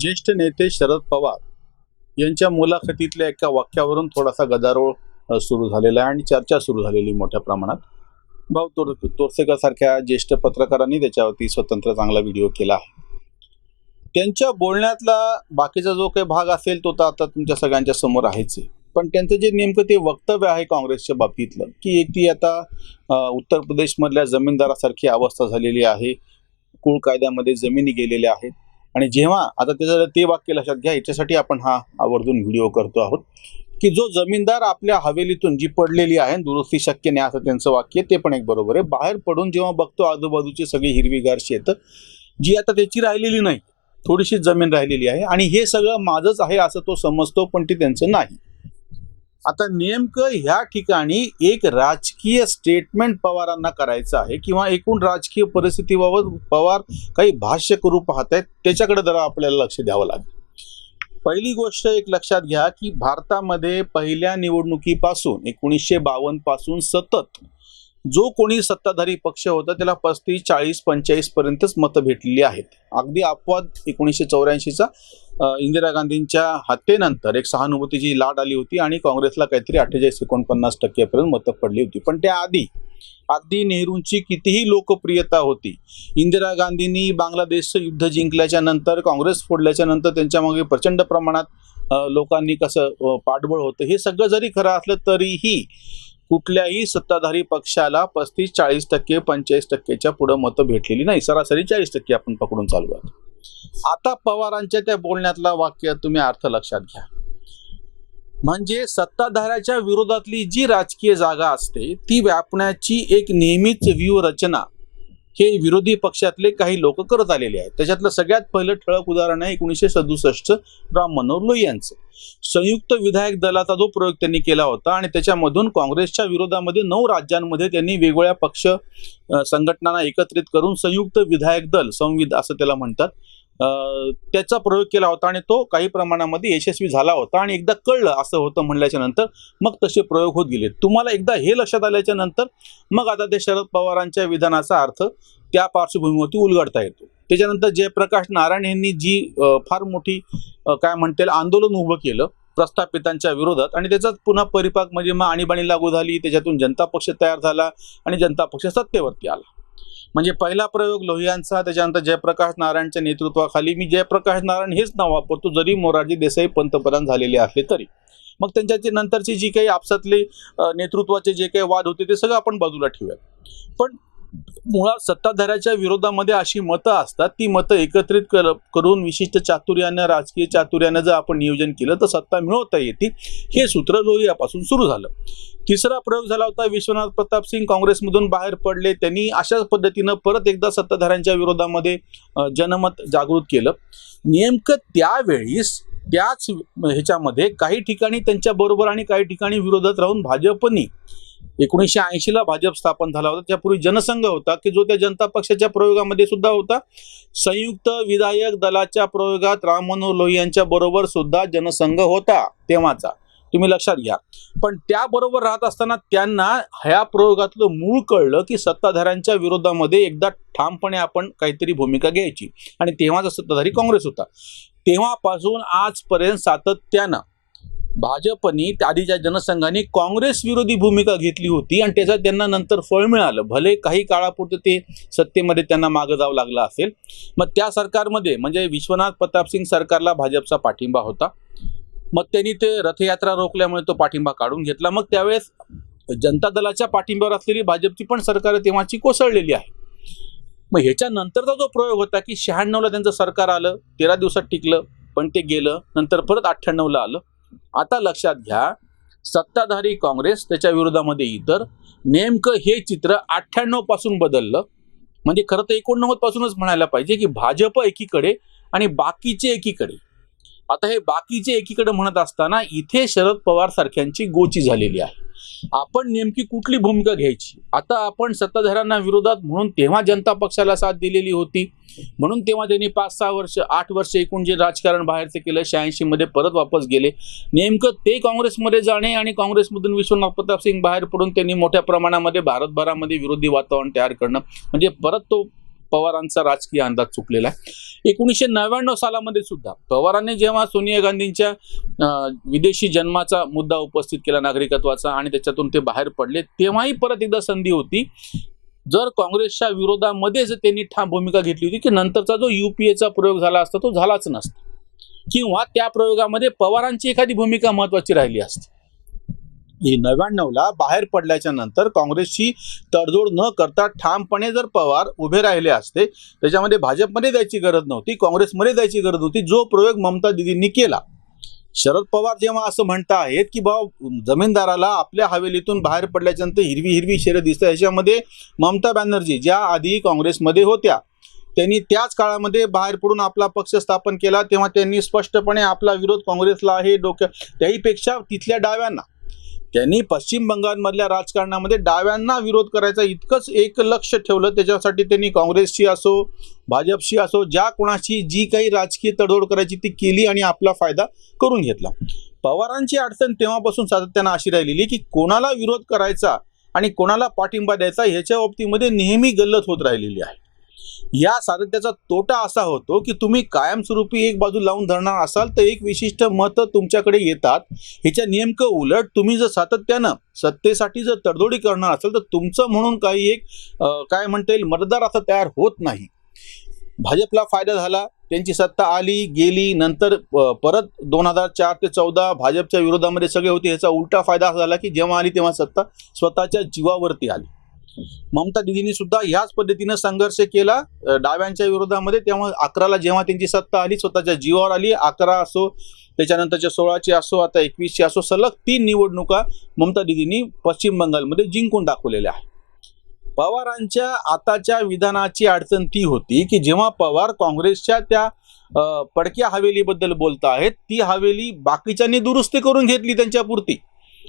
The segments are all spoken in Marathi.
ज्येष्ठ नेते शरद पवार यांच्या मुलाखतीतल्या एका वाक्यावरून थोडासा गदारोळ सुरू झालेला आहे आणि चर्चा सुरू झालेली मोठ्या प्रमाणात. भाऊ तोरसेकर सारख्या ज्येष्ठ पत्रकारांनी त्याच्यावरती स्वतंत्र चांगला व्हिडिओ केला आहे. त्यांच्या बोलण्यातला बाकीचा जो काही भाग असेल तो तर आता तुमच्या सगळ्यांच्या समोर आहेच आहे. पण त्यांचं जे नेमकं ते वक्तव्य आहे काँग्रेसच्या बाबतीतलं, की एक ती आता उत्तर प्रदेशमधल्या जमीनदारासारखी अवस्था झालेली आहे. कुळ कायद्यामध्ये जमिनी गेलेल्या आहेत. आणि जेव्हा आता त्याचं ते वाक्य लक्षात घ्या, याच्यासाठी आपण हा आवर्जून व्हिडिओ करतो आहोत, की जो जमीनदार आपल्या हवेलीतून जी पडलेली आहे, दुरुस्ती शक्य नाही असं त्यांचं वाक्य, ते पण एक बरोबर आहे. बाहेर पडून जेव्हा बघतो आजूबाजूची सगळी हिरवीगार शेतं, जी आता त्याची राहिलेली नाही, थोडीशी जमीन राहिलेली आहे आणि हे सगळं माझंच आहे असं तो समजतो, पण ते त्यांचं नाही. आता नेमकं ह्या ठिकाणी एक राजकीय स्टेटमेंट पवारांना करायचं आहे किंवा एकूण राजकीय परिस्थितीबाबत पवार काही भाष्य करू पाहत आहेत, त्याच्याकडे जरा आपल्याला लक्ष द्यावं लागेल. पहिली गोष्ट एक लक्षात घ्या, की भारतामध्ये पहिल्या निवडणुकीपासून 1952 पासून सतत जो कोणी सत्ताधारी पक्ष होता त्याला 35, 40, 45 पर्यंतच मतं भेटलेली आहेत. अगदी अपवाद 1984चा इंदिरा गांधींच्या हत्येनंतर एक सहानुभूतीची लाट आली होती आणि काँग्रेसला काहीतरी 48-49% पर्यंत मतं पडली होती. पण त्याआधी अगदी नेहरूंची कितीही लोकप्रियता होती. इंदिरा गांधींनी बांगलादेशचं युद्ध जिंकल्याच्या नंतर, काँग्रेस फोडल्याच्या नंतर त्यांच्या मागे प्रचंड प्रमाणात लोकांनी कसं पाठबळ होतं, हे सगळं जरी खरं असलं तरीही कुठल्याही सत्ताधारी पक्षाला 35, 40%, 45%च्या पुढे मतं भेटलेली नाही. सरासरी 40% आपण पकडून चालूयात. आता पवारांच्या त्या बोलण्यातला वाक्य तुम्ही अर्थ लक्षात घ्या. म्हणजे सत्ताधाऱ्याच्या विरोधातली जी राजकीय जागा असते ती व्यापण्याची एक नेहमीच व्यूहरचना हे विरोधी पक्षातले काही लोक करत आलेले आहेत. त्याच्यातलं सगळ्यात पहिलं ठळक उदाहरण आहे 1967 राम मनोहर लोहिया यांचं. संयुक्त विधायक दलाचा जो प्रयोग त्यांनी केला होता आणि त्याच्यामधून काँग्रेसच्या विरोधामध्ये 9 राज्यांमध्ये त्यांनी वेगवेगळ्या पक्ष संघटनांना एकत्रित करून संयुक्त विधायक दल, संविध असं त्याला म्हणतात, त्याचा प्रयोग केला होता आणि तो काही प्रमाणामध्ये यशस्वी झाला होता. आणि एकदा कळलं असं होतं म्हणल्याच्या नंतर मग तसे प्रयोग होत गेले. तुम्हाला एकदा हे लक्षात आल्याच्या नंतर मग आता ते शरद पवारांच्या विधानाचा अर्थ त्या पार्श्वभूमीवरती उलगडता येतो. त्याच्यानंतर जयप्रकाश नारायण यांनी जी फार मोठी काय म्हणता येईल आंदोलन उभं केलं प्रस्थापितांच्या विरोधात आणि त्याचाच पुन्हा परिपाक म्हणजे मग आणीबाणी लागू झाली. त्याच्यातून जनता पक्ष तयार झाला आणि जनता पक्ष सत्तेवरती आला. म्हणजे पहिला प्रयोग लोहियांचा, त्याच्यानंतर जयप्रकाश नारायणच्या नेतृत्वाखाली, मी जयप्रकाश नारायण हेच नाव वापरतो जरी मोरारजी देसाई पंतप्रधान झालेले असले तरी. मग त्यांच्याची नंतरची जी काही आपसातले नेतृत्वाचे जे काही वाद होते ते सगळं आपण बाजूला ठेवूया. पण मुळात सत्ताधाऱ्याच्या विरोधामध्ये अशी मतं असतात, ती मतं एकत्रित करून विशिष्ट चातुर्यानं, राजकीय चातुर्यानं जर आपण नियोजन केलं तर सत्ता मिळवता येते. हे सूत्र लोहियापासून सुरू झालं. तिसरा प्रयोग झाला होता विश्वनाथ प्रताप सिंग, काँग्रेसमधून बाहेर पडले. त्यांनी अशाच पद्धतीनं परत एकदा सत्ताधाऱ्यांच्या विरोधामध्ये जनमत जागृत केलं. नेमकं त्यावेळीस त्याच ह्याच्यामध्ये काही ठिकाणी त्यांच्या बरोबर आणि काही ठिकाणी विरोधात राहून भाजपनी 1980ला भाजप स्थापन झाला होता. त्यापूर्वी जनसंघ होता की जो त्या जनता पक्षाच्या प्रयोगामध्ये सुद्धा होता. संयुक्त विधायक दलाच्या प्रयोगात राम मनोहर लोहियांच्या बरोबर सुद्धा जनसंघ होता तेव्हाचा, तुम्ही लक्षात घ्या. पण त्याबरोबर राहत असताना त्यांना ह्या प्रयोगातलं मूळ कळलं की सत्ताधाऱ्यांच्या विरोधामध्ये एकदा ठामपणे आपण काहीतरी भूमिका घ्यायची आणि तेव्हाचा सत्ताधारी काँग्रेस होता. तेव्हापासून आजपर्यंत सातत्यानं भाजपनी आधीच्या जनसंघाने काँग्रेस विरोधी भूमिका घेतली होती आणि त्याचा त्यांना नंतर फळ मिळालं. भले काही काळापुरतं ते सत्तेमध्ये त्यांना मागं जावं लागलं असेल. मग त्या सरकारमध्ये म्हणजे विश्वनाथ प्रताप सिंग सरकारला भाजपचा पाठिंबा होता. मग त्यांनी ते रथयात्रा रोखल्यामुळे तो पाठिंबा काढून घेतला. मग त्यावेळेस जनता दलाच्या पाठिंब्यावर असलेली भाजपची पण सरकार तेव्हाची कोसळलेली आहे. मग ह्याच्यानंतरचा जो प्रयोग होता की 96ला त्यांचं सरकार आलं, 13 दिवसात टिकलं, पण ते गेलं. नंतर परत 98ला आलं. आता लक्षात घ्या, सत्ताधारी काँग्रेस, त्याच्या विरोधामध्ये इतर, नेमकं हे चित्र 98 पासून बदललं. म्हणजे खरं तर 89 पासूनच म्हणायला पाहिजे की भाजप एकीकडे आणि बाकीचे एकीकडे. आता हे बाकीचे एकीकडे म्हणत असताना इथे शरद पवार सारख्यांची गोची झालेली आहे. आपण नेमकी कुठली भूमिका घ्यायची? आता आपण सत्ताधाऱ्यांना विरोधात म्हणून तेव्हा जनता पक्षाला साथ दिलेली होती, म्हणून तेव्हा त्यांनी 5-6 वर्ष 8 वर्ष एकूण जे राजकारण बाहेरचं केलं, 86 मध्ये परत वापस गेले. नेमकं ते काँग्रेसमध्ये जाणे आणि काँग्रेसमधून विश्वनाथ प्रताप सिंग बाहेर पडून त्यांनी मोठ्या प्रमाणामध्ये भारतभरामध्ये विरोधी वातावरण तयार करणं, म्हणजे परत तो पवारांचा राजकीय अंदाज चुकलेला आहे. 1999 सालामध्ये सुद्धा पवारांनी जेव्हा सोनिया गांधींच्या विदेशी जन्माचा मुद्दा उपस्थित केला, नागरिकत्वाचा, आणि त्याच्यातून ते बाहेर पडले, तेव्हाही परत एकदा संधी होती. जर काँग्रेसच्या विरोधामध्येच त्यांनी ठाम भूमिका घेतली होती की नंतरचा जो UPAचा प्रयोग झाला असता तो झालाच नसता, किंवा त्या प्रयोगामध्ये पवारांची एखादी भूमिका महत्वाची राहिली असती. 99ला बाहेर पडल्याच्या नंतर काँग्रेसची तडजोड न करता ठामपणे जर पवार उभे राहिले असते, त्याच्यामध्ये भाजपमध्ये जायची गरज नव्हती, काँग्रेसमध्ये जायची गरज नव्हती. जो प्रयोग ममता दिदींनी केला, शरद पवार जेव्हा असं म्हणता आहेत की जमीनदाराला आपल्या हवेलीतून बाहेर पडल्याच्या नंतर हिरवी हिरवी शेरं दिसतं, याच्यामध्ये ममता बॅनर्जी ज्या आधी काँग्रेसमध्ये होत्या, त्यांनी त्याच काळामध्ये बाहेर पडून आपला पक्ष स्थापन केला, तेव्हा त्यांनी स्पष्टपणे आपला विरोध काँग्रेसला आहे त्याहीपेक्षा तिथल्या डाव्यांना, त्यांनी पश्चिम बंगालमधल्या राजकारणामध्ये डाव्यांना विरोध करायचा इतकंच एक लक्ष ठेवलं. त्याच्यासाठी त्यांनी काँग्रेसशी असो भाजपशी असो ज्या कोणाशी जी काही राजकीय तडजोड करायची ती केली आणि आपला फायदा करून घेतला. पवारांची अडचण तेव्हापासून सातत्यानं अशी राहिलेली की कोणाला विरोध करायचा आणि कोणाला पाठिंबा द्यायचा ह्याच्या बाबतीमध्ये नेहमी गल्लत होत राहिलेली आहे. या सातत्याचा तोटा असा होतो की तुम्ही कायमस्वरूपी एक बाजू लावून धरणार असाल तर एक विशिष्ट मत तुमच्याकडे येतात. ह्याच्या नेमकं उलट तुम्ही जर सातत्यानं सत्तेसाठी जर तडजोडी करणार असाल तर तुमचं म्हणून काही एक काय म्हणता येईल मतदार असं तयार होत नाही. भाजपला फायदा झाला, त्यांची सत्ता आली गेली, नंतर परत 2004 ते 14 भाजपच्या विरोधामध्ये सगळे होते. ह्याचा उलटा फायदा असा झाला की जेव्हा आली तेव्हा सत्ता स्वतःच्या जीवावरती आली. ममता दिदींनी सुद्धा ह्याच पद्धतीनं संघर्ष केला डाव्यांच्या विरोधामध्ये. तेव्हा 11ला जेव्हा त्यांची सत्ता आली स्वतःच्या जीवावर आली. 11 असो, त्याच्यानंतरच्या 16ची असो, आता 21ची असो, सलग 3 निवडणुका ममता दिदींनी पश्चिम बंगालमध्ये जिंकून दाखवलेल्या आहे. पवारांच्या आताच्या विधानाची अडचण ती होती की जेव्हा पवार काँग्रेसच्या त्या पडक्या हवेलीबद्दल बोलत आहेत, ती हवेली बाकीच्यांनी दुरुस्ती करून घेतली त्यांच्यापुरती.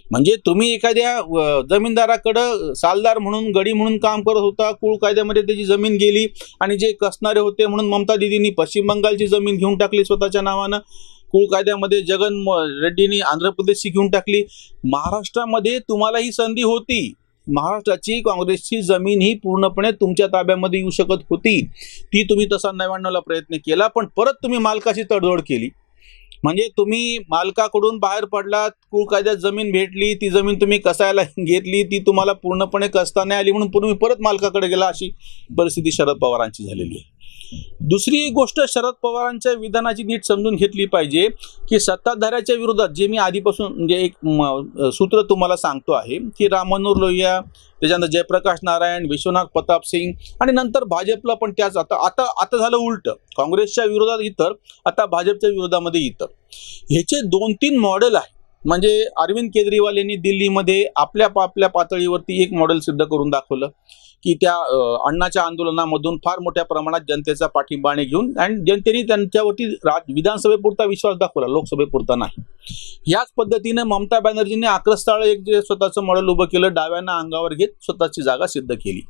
म्हणजे तुम्ही एखाद्या जमीनदाराकडं सालदार म्हणून गडी म्हणून काम करत होता, कुळ कायद्यामध्ये त्याची जमीन गेली आणि जे कसणारे होते म्हणून ममता दिदींनी पश्चिम बंगालची जमीन घेऊन टाकली स्वतःच्या नावानं. कुळ कायद्यामध्ये जगन रेड्डींनी आंध्र प्रदेशची घेऊन टाकली. महाराष्ट्रामध्ये तुम्हाला ही संधी होती. महाराष्ट्राची काँग्रेसची जमीन ही पूर्णपणे तुमच्या ताब्यामध्ये येऊ शकत होती. ती तुम्ही तसा 99ला प्रयत्न केला, पण परत तुम्ही मालकाशी तडजोड केली. म्हणजे तुम्ही मालकाकडून बाहेर पडलात, कुळ कायद्यात जमीन भेटली, ती जमीन तुम्ही कसायला घेतली, ती तुम्हाला पूर्णपणे कसता नाही आली म्हणून तुम्ही परत मालकाकडे गेला. अशी परिस्थिती शरद पवारांची झालेली आहे. दुसरी गोष्ट शरद पवारांच्या विधानाची नीट समजून घेतली पाहिजे की सत्ताधाऱ्याच्या विरोधात जे मी आधीपासून म्हणजे एक सूत्र तुम्हाला सांगतो आहे की राम मनोहर लोहिया, त्याच्यानंतर जयप्रकाश नारायण, विश्वनाथ प्रताप सिंग आणि नंतर भाजपला पण त्याच आता झालं उलट. काँग्रेसच्या विरोधात इतर, आता भाजपच्या विरोधामध्ये इतर. ह्याचे 2-3 मॉडेल आहे. म्हणजे अरविंद केजरीवाल यांनी दिल्लीमध्ये आपल्या पातळीवरती एक मॉडेल सिद्ध करून दाखवलं की त्या अण्णाच्या आंदोलनामधून फार मोठ्या प्रमाणात जनतेचा पाठिंबाने घेऊन आणि जनतेने त्यांच्यावरती विधानसभेपुरता विश्वास दाखवला, लोकसभेपुरता नाही. याच पद्धतीने ममता बॅनर्जींनी आक्रस्ताळ एक जे स्वतःचं मॉडेल उभं केलं, डाव्यांना अंगावर घेत स्वतःची जागा सिद्ध केली.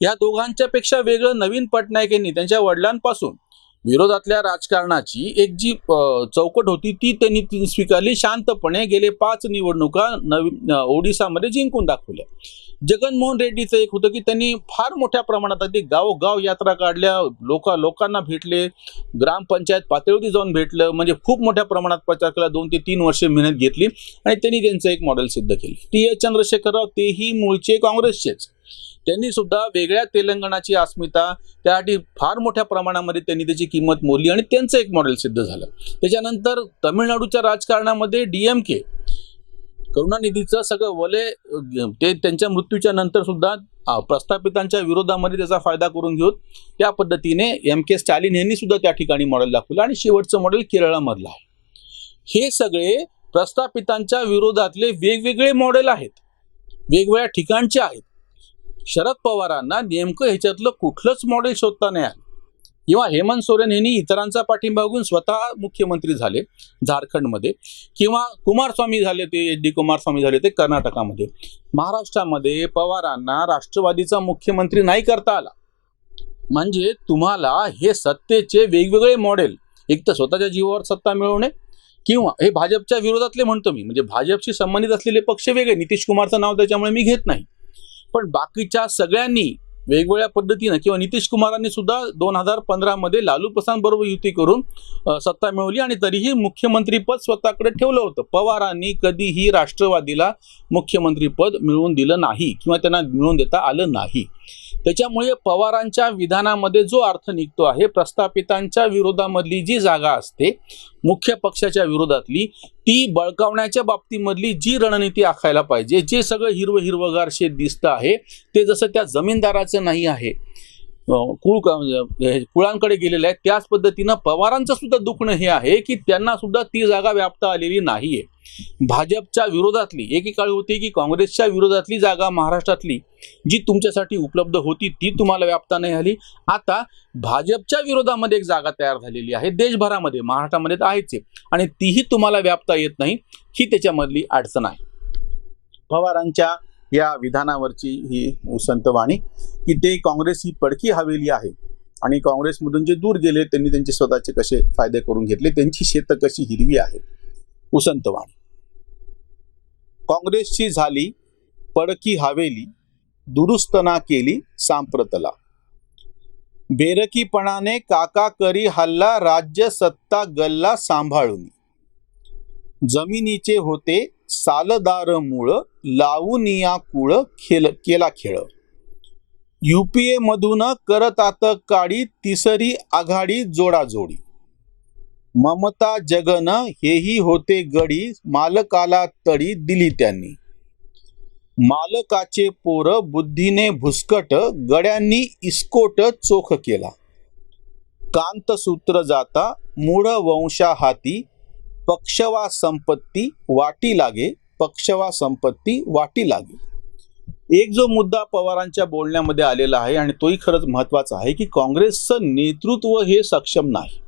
या दोघांच्या पेक्षा वेगळं नवीन पटनायक यांनी त्यांच्या वडिलांपासून विरोधातल्या राजकारणाची एक जी चौकट होती ती त्यांनी स्वीकारली. शांतपणे गेले 5 निवडणुका ओडिसामध्ये जिंकून दाखवल्या. जगनमोहन रेड्डीचं एक होतं की त्यांनी फार मोठ्या प्रमाणात अगदी गावोगाव यात्रा काढल्या, लोकांना भेटले, ग्रामपंचायत पातळीवरती जाऊन भेटलं, म्हणजे खूप मोठ्या प्रमाणात प्रचार केला. 2 ते 3 वर्षे मेहनत घेतली आणि त्यांनी त्यांचं एक मॉडेल सिद्ध केलं. टी.एस. चंद्रशेखरराव तेही मूळचे काँग्रेसचेच. त्यांनी सुद्धा वेगळ्या तेलंगणाची अस्मिता, त्यासाठी फार मोठ्या प्रमाणामध्ये त्यांनी त्याची किंमत मोडली आणि त्यांचं एक मॉडेल सिद्ध झालं. त्याच्यानंतर तमिळनाडूच्या राजकारणामध्ये DMK, करुणानिधीचं सगळं वलय ते त्यांच्या मृत्यूच्या नंतर सुद्धा प्रस्थापितांच्या विरोधामध्ये त्याचा फायदा करून घेऊन त्या पद्धतीने MK स्टॅलिन यांनी सुद्धा त्या ठिकाणी मॉडेल दाखवलं आणि शेवटचं मॉडेल केरळमधलं आहे. हे सगळे प्रस्थापितांच्या विरोधातले वेगवेगळे मॉडेल आहेत, वेगवेगळ्या ठिकाणचे आहेत. शरद पवारांना नेमकं ह्याच्यातलं कुठलंच मॉडेल शोधता नाही आलं. किंवा हेमंत सोरेन यांनी इतरांचा पाठिंबा घेऊन स्वतः मुख्यमंत्री झाले झारखंडमध्ये, किंवा कुमारस्वामी झाले ते HD कुमारस्वामी झाले ते कर्नाटकामध्ये. महाराष्ट्रामध्ये पवारांना राष्ट्रवादीचा मुख्यमंत्री नाही करता आला. म्हणजे तुम्हाला हे सत्तेचे वेगवेगळे मॉडेल, एक तर स्वतःच्या जीवावर सत्ता मिळवणे, किंवा हे भाजपच्या विरोधातले म्हणतो मी, म्हणजे भाजपशी संबंधित असलेले पक्ष वेगळे, नितीश कुमारचं नाव त्याच्यामुळे मी घेत नाही, पण बाकीच्या सगळ्यांनी वेगवेगळ्या पद्धतीनं किंवा नितीश कुमारांनी सुद्धा 2015 मध्ये लालू प्रसाद बरोबर युती करून सत्ता मिळवली आणि तरीही मुख्यमंत्रीपद स्वतःकडे ठेवलं होतं. पवारांनी कधीही राष्ट्रवादीला मुख्यमंत्रीपद मिळवून दिलं नाही किंवा त्यांना मिळवून देता आलं नाही. त्याच्यामुळे पवारांच्या विधानामध्ये जो अर्थ निघतो आहे, प्रस्थापितांच्या विरोधामधली जी जागा असते, मुख्य पक्षाच्या विरोधातली ती बळकावण्याच्या बाबतीमधली जी रणनीती आखायला पाहिजे, जे सगळं हिरवगार शेत दिसतं आहे ते जसं त्या जमीनदाराचं नाही आहे, कुळांकडे गेलेलं आहे, त्याच पद्धतीनं पवारांचं सुद्धा दुखणं हे आहे की त्यांना सुद्धा ती जागा व्याप्त आलेली नाहीये. भाजपच्या विरोधातली एकेकाळी होती की काँग्रेसच्या विरोधातली जागा महाराष्ट्रातली जी तुमच्यासाठी उपलब्ध होती ती तुम्हाला व्याप्त नाही आली. आता भाजपच्या विरोधामध्ये एक जागा तयार झालेली आहे देशभरामध्ये, महाराष्ट्रामध्ये तर आहेच आणि तीही तुम्हाला व्याप्ता येत नाही, ही त्याच्यामधली अडचण आहे. पवारांच्या या विधानावरची ही उसंत वाणी की ते काँग्रेस ही पडकी हवेली आहे आणि काँग्रेसमधून जे दूर गेले त्यांनी त्यांचे स्वतःचे कसे फायदे करून घेतले, त्यांची शेतं कशी हिरवी आहेत. उसंत वाणी. काँग्रेसची झाली पडकी हवेली, दुरुस्त ना केली सांप्रतला. बेरकीपणाने काका करी हल्ला, राज्य सत्ता गल्ला सांभाळून. जमिनीचे होते सालदार मूळ, लावूनिया कुळ केला खेळ. युपीए मधून करतात काढी, तिसरी आघाडी जोडाजोडी. ममता जगन हेही होते गडी, मालकाला तडी दिली त्यांनी. मालकाचे पोर बुद्धीने भुसकट, गड्यांनी इस्कोट चोख केला. कांतसूत्र जाता मूळ वंशा हाती, पक्षवा संपत्ती वाटी लागे, पक्षवा संपत्ती वाटी लागे. एक जो मुद्दा पवारांच्या बोलण्यामध्ये आलेला आहे आणि तोही खरंच महत्वाचा आहे की काँग्रेसचं नेतृत्व हे सक्षम नाही.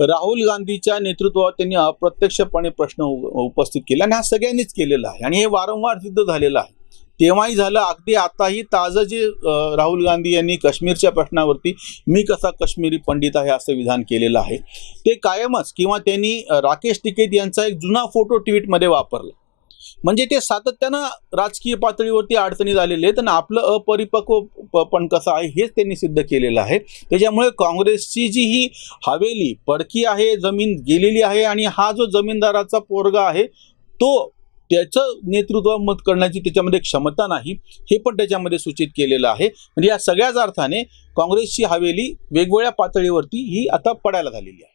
राहुल गांधीच्या नेतृत्वावर त्यांनी अप्रत्यक्षपणे प्रश्न उपस्थित केला आणि हा सगळ्यांनीच केलेला आहे आणि हे वारंवार सिद्ध झालेलं आहे. तेव्हाही झालं, अगदी आताही ताजं जे राहुल गांधी यांनी काश्मीरच्या प्रश्नावरती मी कसा काश्मीरी पंडित आहे असं विधान केलेलं आहे ते कायमच, किंवा त्यांनी राकेश टिकैत यांचा एक जुना फोटो ट्विटमध्ये वापरला. म्हणजे ते सातत्यानं राजकीय पातळीवरती अडचणीत आलेले आहेत आणि आपलं अपरिपक्व पण कसं आहे हेच त्यांनी सिद्ध केलेलं आहे. त्याच्यामुळे काँग्रेसची जी ही हवेली पडकी आहे, जमीन गेलेली आहे आणि हा जो जमीनदाराचा पोरगा आहे तो त्याचं नेतृत्व मत करण्याची त्याच्यामध्ये क्षमता नाही, हे पण त्याच्यामध्ये सूचित केलेलं आहे. म्हणजे या सगळ्याच अर्थाने काँग्रेसची हवेली वेगवेगळ्या पातळीवरती ही आता पडायला झालेली आहे.